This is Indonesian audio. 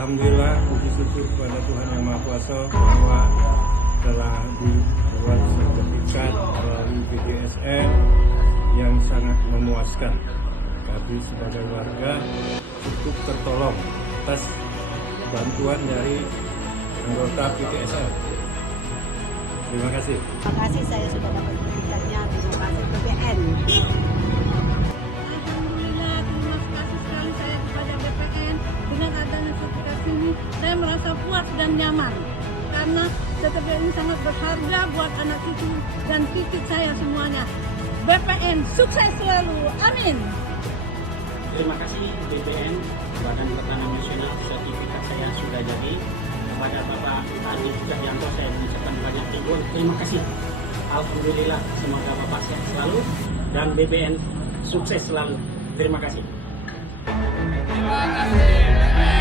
Alhamdulillah, puji syukur kepada Tuhan Yang Maha Kuasa bahwa telah dibuat sertifikat melalui BDSN yang sangat memuaskan. Kami sebagai warga cukup tertolong atas bantuan dari anggota BDSN. Terima kasih. Terima kasih, saya sudah dapat sertifikatnya. Terima kasih BPN. Alhamdulillah, terima kasih sekali saya kepada BPN. Dengan adanya sertifikat ini, saya merasa puas dan nyaman. Karena sertifikat ini sangat berharga buat anak cucu dan cicit saya semuanya. BPN sukses selalu, amin. Terima kasih BPN, Badan Pertanahan Nasional, sertifikat saya sudah jadi. Kepada Bapak Andi Cahyanto saya mengucapkan banyak terima kasih. Alhamdulillah, semoga Bapak sehat selalu dan BPN sukses selalu. Terima kasih. Terima kasih BPN.